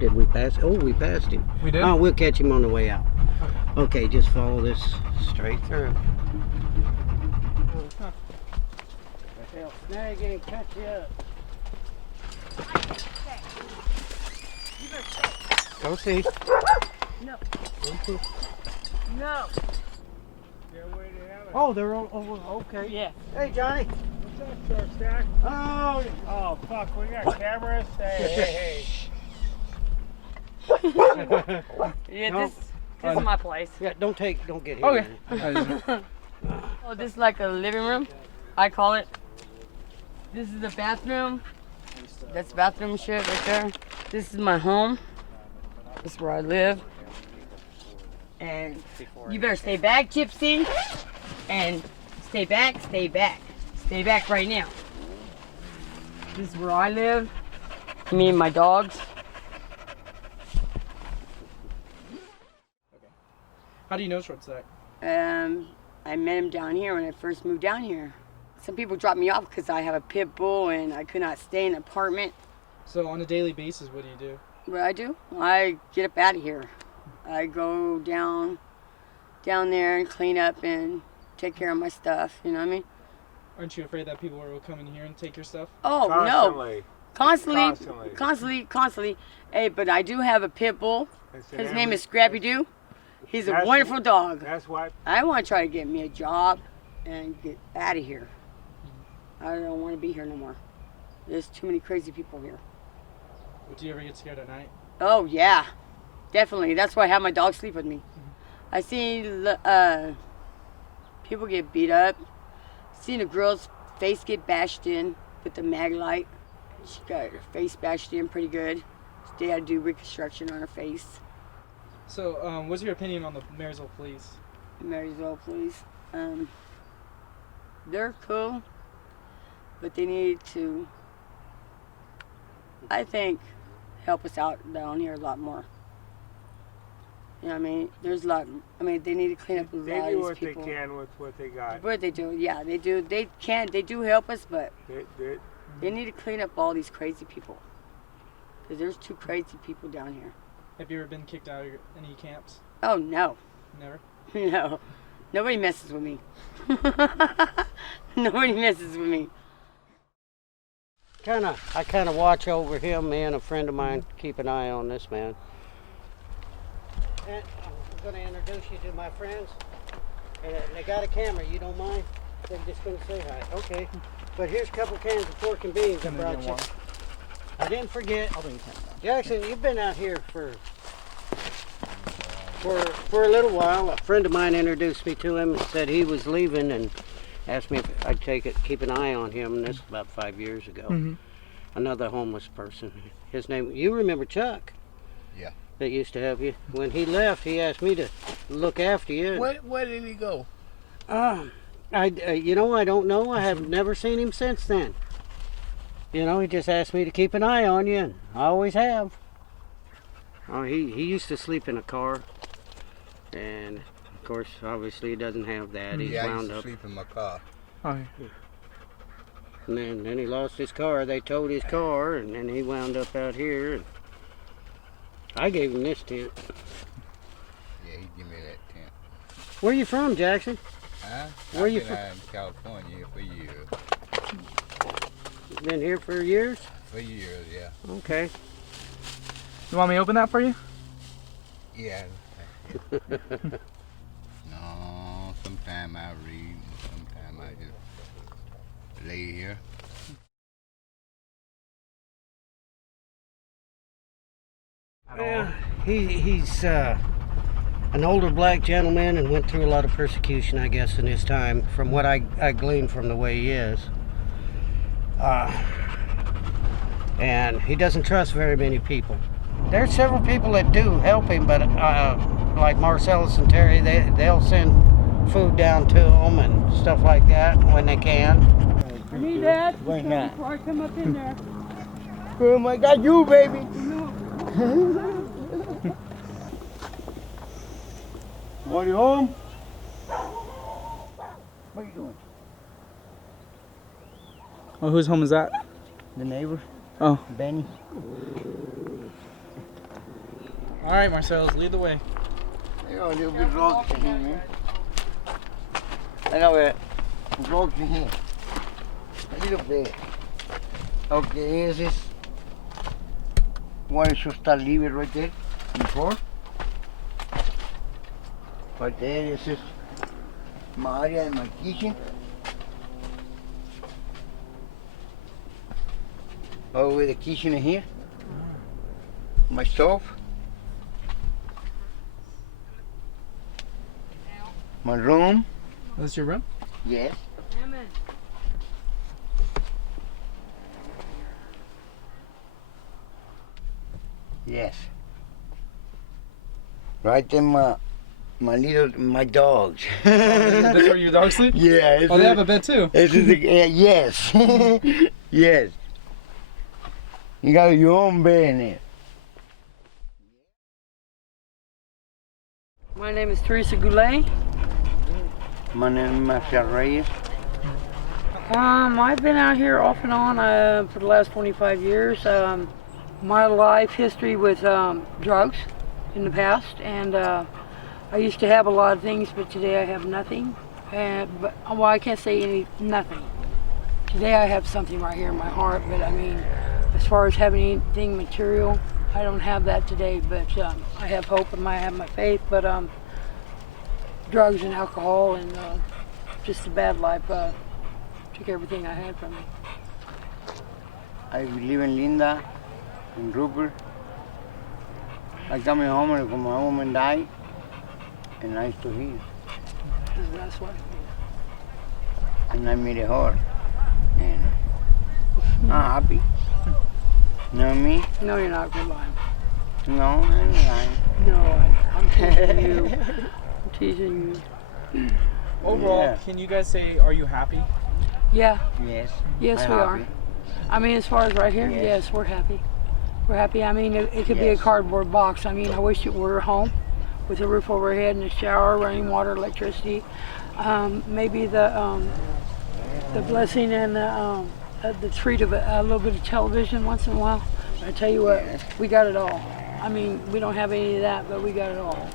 Did we pass? Oh, we passed him. We did? Oh, we'll catch him on the way out. Okay, just follow this straight through. They'll snag and cut you up. Go see. No. No. Oh, they're on. Oh, okay. Yeah. Hey, Johnny. What's up, Shortstack? Oh, fuck, we got cameras. Hey. Yeah, No. this is my place. Yeah, don't get hit. Okay. Oh, this is like a living room, I call it. This is the bathroom. That's bathroom shit right there. This is my home. This is where I live. And you better stay back, Gypsy. And stay back, stay back. Stay back right now. This is where I live. Me and my dogs. How do you know Shortstack? I met him down here when I first moved down here. Some people dropped me off because I have a pit bull and I could not stay in an apartment. So on a daily basis, what do you do? What I do? I get up out of here. I go down there and clean up and take care of my stuff. You know what I mean? Aren't you afraid that people will come in here and take your stuff? Oh no! Constantly. Hey, but I do have a pit bull. His name is Scrappy Doo. He's a wonderful dog. That's what. I want to try to get me a job and get out of here. I don't want to be here no more. There's too many crazy people here. Do you ever get scared at night? Oh yeah, definitely. That's why I have my dog sleep with me. I seen people get beat up. Seen a girl's face get bashed in with the mag light. She got her face bashed in pretty good. They had to do reconstruction on her face. So, what's your opinion on the Marysville police? Marysville police. They're cool, but they need to, I think, help us out down here a lot more. You know what I mean? There's a lot. I mean, they need to clean up a lot of these people. They do what they can with what they got. But they do, yeah, they do. They can. They do help us, but they need to clean up all these crazy people. Because there's too crazy people down here. Have you ever been kicked out of any camps? Oh no. Never? No. Nobody messes with me. Nobody messes with me. I kind of watch over him, man. A friend of mine, keep an eye on this man. And I'm going to introduce you to my friends. And they got a camera, you don't mind? They're just going to say hi. Okay. But here's a couple cans of pork and beans I brought you. I didn't forget. Jackson, you've been out here for a little while. A friend of mine introduced me to him and said he was leaving and asked me if I'd keep an eye on him. And this was about 5 years ago. Mm-hmm. Another homeless person. His name, you remember Chuck? Yeah. That used to have you. When he left, he asked me to look after you. Where did he go? I don't know. I have never seen him since then. You know, he just asked me to keep an eye on you, and I always have. Oh, he used to sleep in a car, and of course, obviously, he doesn't have that. He's I wound used to up. sleep in my car. Oh, yeah. And then he lost his car. They towed his car, and then he wound up out here. And I gave him this tent. Yeah, he gave me that tent. Where you from, Jackson? Huh? Where you from? from? I've been out in California for years. Been here for years? For years, yeah. Okay. You want me to open that for you? Yeah. No, sometime I read, sometime I just lay here. Yeah, he's an older black gentleman and went through a lot of persecution, I guess, in his time, from what I gleaned from the way he is. And he doesn't trust very many people. There's several people that do help him, but like Marcellus and Terry, they'll send food down to him and stuff like that when they can. I need that. Why not? Before I come up in there. Oh my God, you baby! Are you home? What are you doing? Oh, whose home is that? The neighbor, Oh. Benny. All right, Marcellus, lead the way. I got a little bit rocks in here, man. I got rocks in here. A little bit. Okay, this is where I should start leaving right there. Before. Right there, this is my area and my kitchen. Over the kitchen in here. My stove. My room. That's your room? Yes. Amen. Yes. Right there, my dogs. That's where your dogs sleep? Yeah. Oh, they have a bed too. This is yes. Yes. You got your own bed in there. My name is Teresa Goulet. My name is Marcel Reyes. I've been out here off and on for the last 25 years. My life history with drugs in the past, and I used to have a lot of things, but today I have nothing. Well, I can't say nothing. Today I have something right here in my heart, but I mean, as far as having anything material, I don't have that today, but I have hope and I have my faith, but drugs and alcohol and just a bad life took everything I had from me. I live in Linda, in Rupert. I come home and my woman died, and I still here. That's why. And I made it hard. And I'm happy. You know what I mean? No, you're not gonna lie. No, I'm not lying. No, I'm teasing you. I'm teasing you. Overall, Yeah. can you guys say, are you happy? Yeah. Yes. Yes, I'm we are. happy. I mean, as far as right here, Yes. yes, we're happy. We're happy. I mean, it could be a Yes. cardboard box. I mean, I wish it were home with a roof overhead and a shower, running water, electricity. Maybe the blessing and the treat of a little bit of television once in a while. But I tell you what, Yes. we got it all. I mean, we don't have any of that, but we got it all.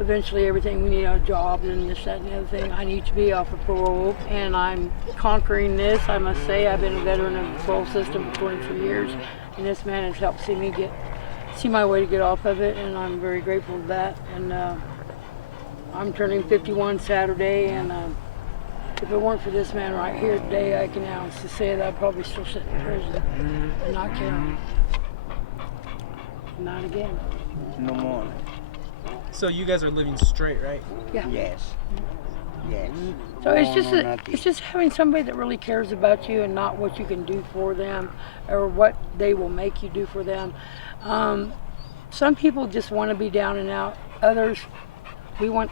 Eventually, everything we need, our jobs and this, that, and the other thing. I need to be off of parole, and I'm conquering this. I must say, I've been a veteran of the parole system for 23 years, and this man has helped see my way to get off of it, and I'm very grateful for that. And I'm turning 51 Saturday, and if it weren't for this man right here today, I can honestly say that I'd probably still sit in prison and not care. Not again. No more. So you guys are living straight, right? Yeah. Yes. Yes. So it's No, just no, nothing. it's just having somebody that really cares about you and not what you can do for them or what they will make you do for them. Some people just want to be down and out. Others, we want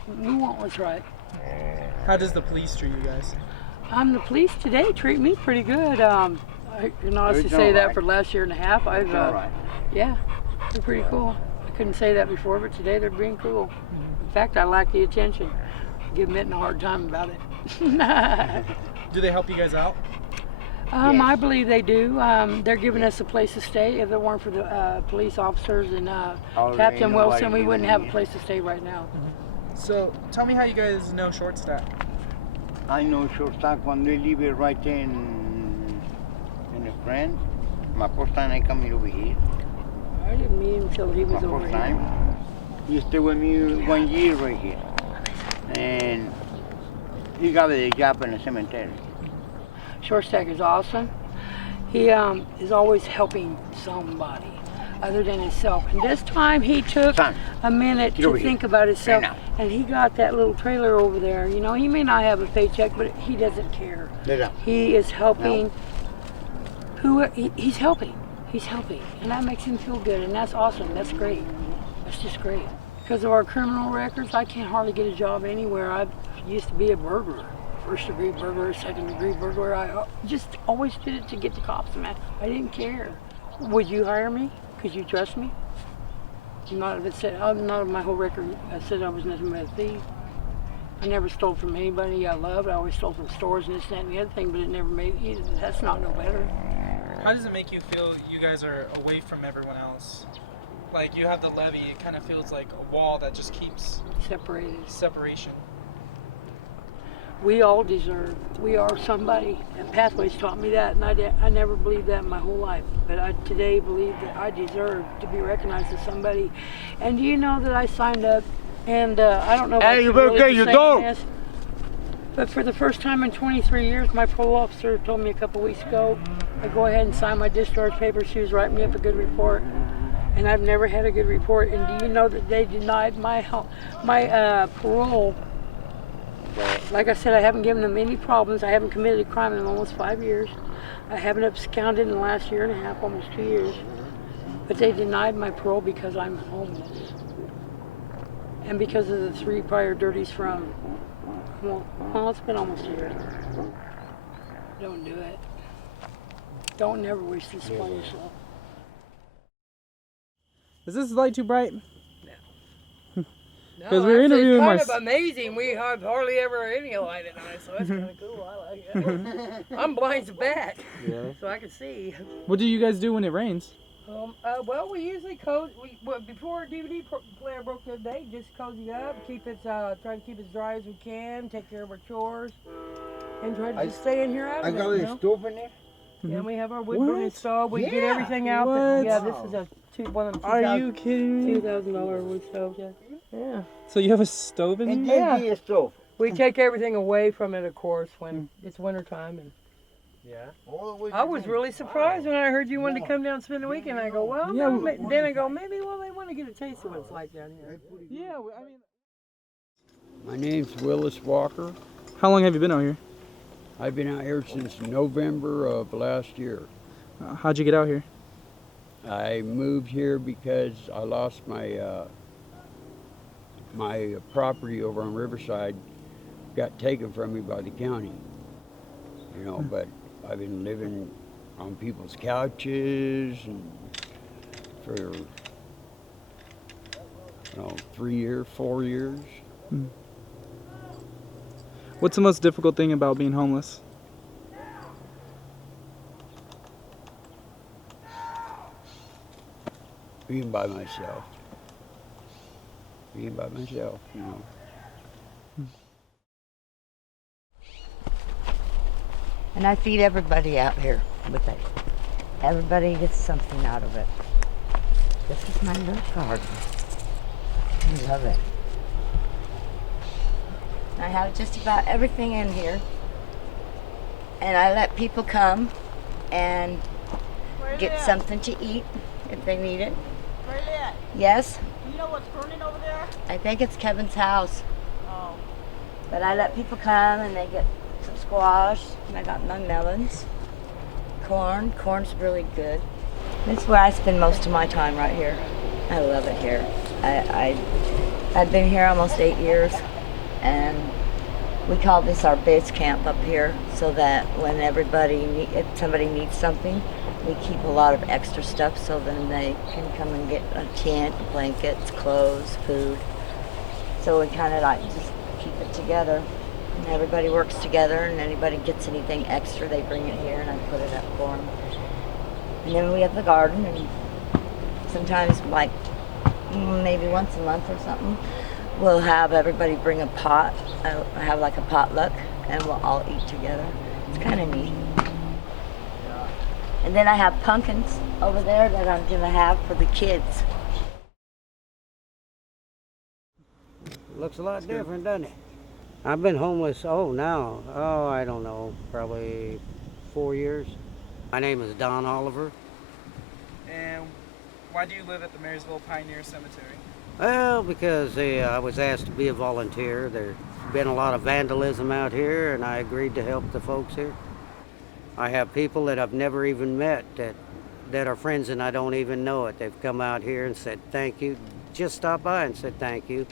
what's right. How does the police treat you guys? The police today treat me pretty good. I can honestly It's say all that right. for the last year and a half. I've It's all right. yeah, they're pretty cool. I couldn't say that before, but today they're being cool. In fact, I like the attention. I give Mitten a hard time about it. Do they help you guys out? I believe they do. They're giving us a place to stay. If it weren't for the police officers and Captain nobody Wilson, we living wouldn't have a here. place to stay right now. So tell me how you guys know Shortstack. I know Shortstack when they live it right there in the friend. My first time I come here over here. I didn't meet him until he My was over first here. time. He stayed with me 1 year right here. And he got a job in the cemetery. Shortstack is awesome. He is always helping somebody other than himself. And this time he took Son, a minute get to over here. think about himself. Right now. And he got that little trailer over there. You know, he may not have a paycheck, but he doesn't care. Let up. He is helping. He's helping. He's helping, and that makes him feel good, and that's awesome. That's great. That's just great. Because of our criminal records, I can't hardly get a job anywhere. I used to be a burglar, first-degree burglar, second-degree burglar. I just always did it to get the cops mad. I didn't care. Would you hire me? Could you trust me? Not of my whole record. I said I was nothing but a thief. I never stole from anybody I loved. I always stole from stores and this, that, and the other thing, but it never made. That's not no better. How does it make you feel you guys are away from everyone else? like you have the levee, it kind of feels like a wall that just keeps Separated. separation. We all deserve. We are somebody. And Pathways taught me that, and I never believed that in my whole life. But I today believe that I deserve to be recognized as somebody. And do you know that I signed up? And I don't know if Hey, you better get your dog. But for the first time in 23 years, my parole officer told me a couple weeks ago, I go ahead and sign my discharge papers. She was writing me up a good report. And I've never had a good report. And do you know that they denied my parole? Like I said, I haven't given them any problems. I haven't committed a crime in almost 5 years. I haven't absconded in the last year and a half, almost 2 years. But they denied my parole because I'm homeless. And because of the 3 prior dirties from, well, it's been almost a year. Don't do it. Don't never wish this upon yourself. Is this light too bright? No, Because we're interviewing it's kind of amazing. We have hardly ever any light at night, so that's kind of cool. I like it. I'm blind as a bat, so I can see. What do you guys do when it rains? Well, we usually before our DVD player broke the other day, just cozy up, try to keep it as dry as we can, take care of our chores, and try to just stay in here out of it. I got a stove in there. Yeah, we have our wood burning stove. We get everything out. What? Yeah, this is one of the Are you kidding me? $2,000 wood stove. Yeah. So you have a stove in And here? take me a stove. We take everything away from it, of course, when it's winter time. And I was really surprised when I heard you wanted to come down and spend the weekend. I go, well, Yeah, then I go, maybe they want to get a taste of what it's like down here. Yeah, I mean... My name's Willis Walker. How long have you been out here? I've been out here since November of last year. How'd you get out here? I moved here because I lost my my property over on Riverside. Got taken from me by the county. You know, but I've been living on people's couches and for 3 years, 4 years. What's the most difficult thing about being homeless? Being by myself. Being by myself, you know. And I feed everybody out here with it. Everybody gets something out of it. This is my little garden. I love it. I have just about everything in here. And I let people come and get something to eat if they need it. Yes? You know what's burning over there? I think it's Kevin's house. Oh. But I let people come and they get some squash, and I got my melons. Corn. Corn's really good. This is where I spend most of my time right here. I love it here. I've been here almost 8 years, and we call this our base camp up here, so that when if somebody needs something, we keep a lot of extra stuff, so then they can come and get a tent, blankets, clothes, food. So we kind of like just keep it together. And everybody works together, and anybody gets anything extra, they bring it here, and I put it up for them. And then we have the garden, and sometimes, like maybe once a month or something, we'll have everybody bring a pot. I have like a potluck, and we'll all eat together. It's kind of neat. And then I have pumpkins over there that I'm gonna have for the kids. Looks a lot different, doesn't it? I've been homeless, I don't know, probably 4 years. My name is Don Oliver. And why do you live at the Marysville Pioneer Cemetery? Well, because I was asked to be a volunteer. There's been a lot of vandalism out here, and I agreed to help the folks here. I have people that I've never even met that are friends and I don't even know it. They've come out here and said thank you, just stopped by and said thank you.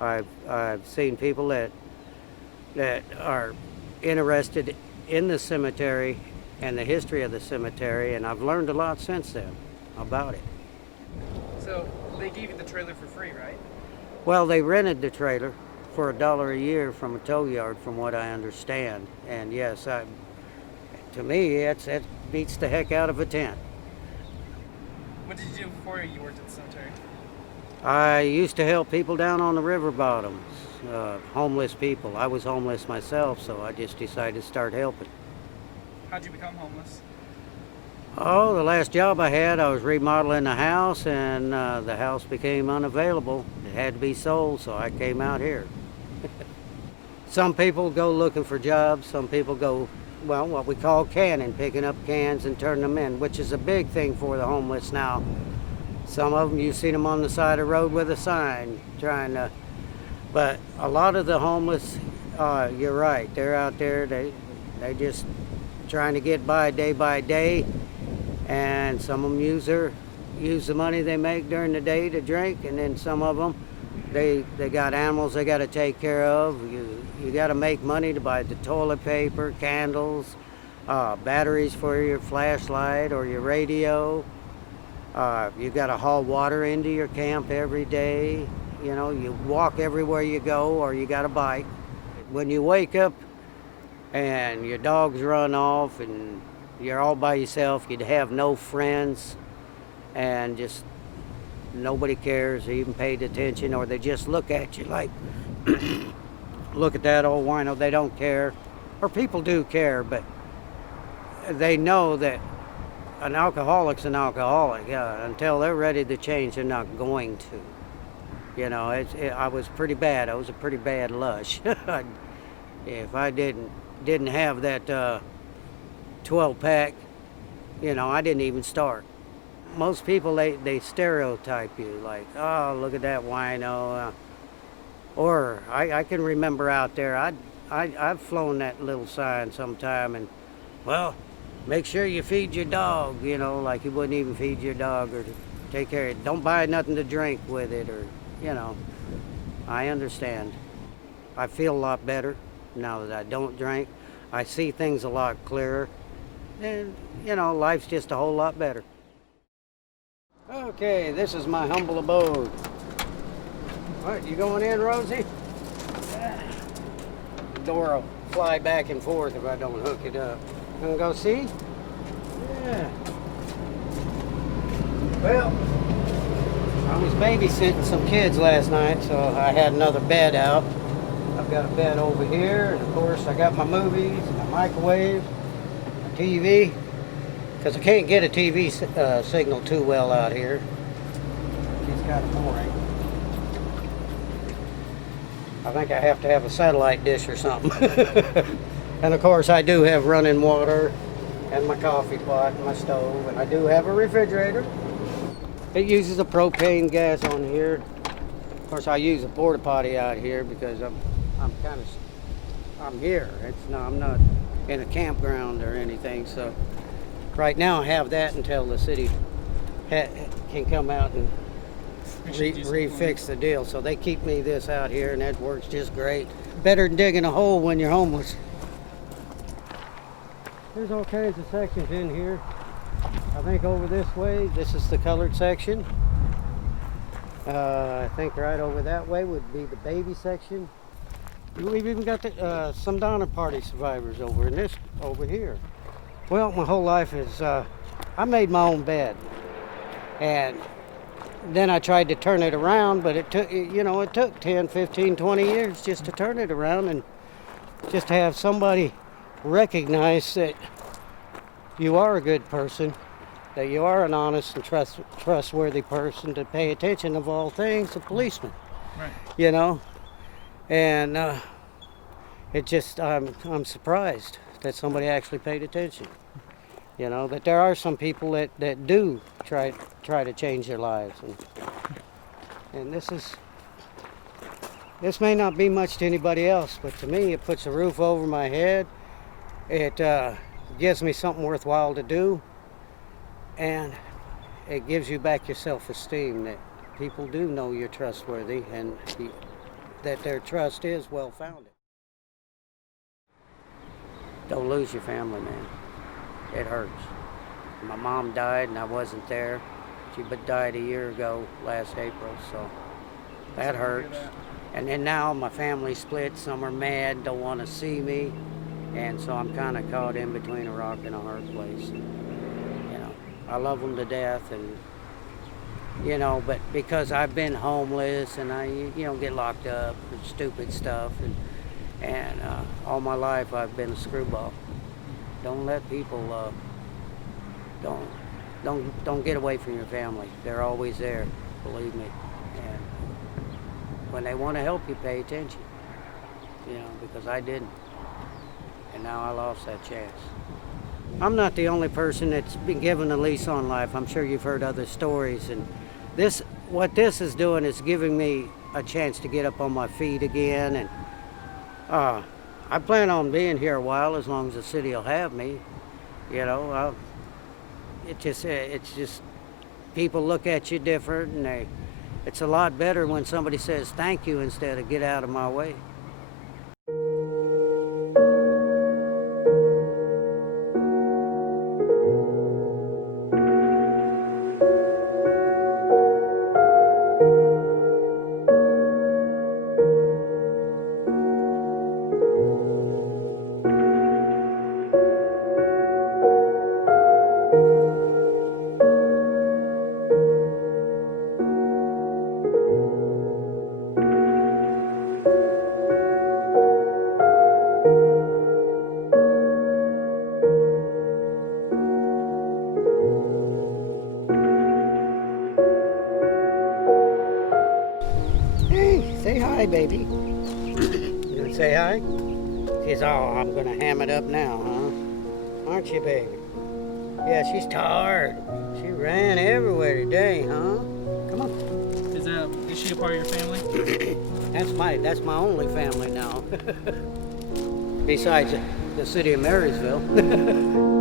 I've seen people that are interested in the cemetery and the history of the cemetery, and I've learned a lot since then about it. So they gave you the trailer for free, right? Well, they rented the trailer for $1 a year from a tow yard, from what I understand. And yes, to me, that beats the heck out of a tent. What did you do before you worked at the cemetery? I used to help people down on the river bottoms, homeless people. I was homeless myself, so I just decided to start helping. How'd you become homeless? Oh, the last job I had, I was remodeling a house, and the house became unavailable. It had to be sold, so I came out here. Some people go looking for jobs. Some people go, well, what we call canning, picking up cans and turning them in, which is a big thing for the homeless now. Some of them, you've seen them on the side of the road with a sign trying to, but a lot of the homeless, you're right, they're out there, they just trying to get by day, and some of them use the money they make during the day to drink, and then some of them, they got animals they got to take care of. You got to make money to buy the toilet paper, candles, batteries for your flashlight or your radio. You got to haul water into your camp every day. You know, you walk everywhere you go, or you got a bike. When you wake up and your dogs run off and you're all by yourself, you'd have no friends, and just nobody cares, even paid attention, or they just look at you like, look at that old wino, they don't care. Or people do care, but they know that an alcoholic's an alcoholic. Until they're ready to change, they're not going to. You know, I was pretty bad. I was a pretty bad lush. If I didn't have that 12-pack, you know, I didn't even start. Most people, they stereotype you, like, oh, look at that wino. Or I can remember out there, I've flown that little sign sometime, and, well, make sure you feed your dog, you know, like you wouldn't even feed your dog or take care of it. Don't buy nothing to drink with it, or, you know, I understand. I feel a lot better now that I don't drink. I see things a lot clearer, and, you know, life's just a whole lot better. Okay, this is my humble abode. All right, you going in, Rosie? The door will fly back and forth if I don't hook it up. Gonna go see? Yeah. Well, I was babysitting some kids last night, so I had another bed out. I've got a bed over here, and of course I got my movies, my microwave, my TV, because I can't get a TV signal too well out here. It's kind of boring. I think I have to have a satellite dish or something. And of course I do have running water and my coffee pot and my stove, and I do have a refrigerator. It uses a propane gas on here. Of course I use a porta potty out here because I'm here. I'm not in a campground or anything, so right now I have that until the city can come out and refix the deal. So they keep me this out here, and that works just great. Better than digging a hole when you're homeless. There's all kinds of sections in here. I think over this way, this is the colored section. I think right over that way would be the baby section. We've even got some Donner Party survivors over here. Well, my whole life is, I made my own bed. And then I tried to turn it around, but it took 10, 15, 20 years just to turn it around, and just to have somebody recognize that you are a good person, that you are an honest and trustworthy person, to pay attention of all things, a policeman. Right. You know, and it just, I'm surprised that somebody actually paid attention. You know, that there are some people that do try to change their lives, and this may not be much to anybody else, but to me it puts a roof over my head. It gives me something worthwhile to do, and it gives you back your self-esteem, that people do know you're trustworthy and that their trust is well-founded. Don't lose your family, man. It hurts. My mom died and I wasn't there. She died a year ago, last April, so that hurts. And then now my family's split. Some are mad, don't want to see me, and so I'm kind of caught in between a rock and a hard place. You know, I love them to death, and you know, but because I've been homeless and I, you know, get locked up for stupid stuff, and all my life I've been a screwball. Don't let people, don't get away from your family. They're always there, believe me. And when they want to help you, pay attention, you know, because I didn't. And now I lost that chance. I'm not the only person that's been given a lease on life. I'm sure you've heard other stories, and what this is doing is giving me a chance to get up on my feet again, and I plan on being here a while, as long as the city will have me. You know, it's just people look at you different, and it's a lot better when somebody says thank you instead of get out of my way. Say hi, baby. You gonna say hi? She's, oh, I'm gonna ham it up now, huh? Aren't you, baby? Yeah, she's tired. She ran everywhere today, huh? Come on. Is she a part of your family? That's my only family now. Besides the city of Marysville.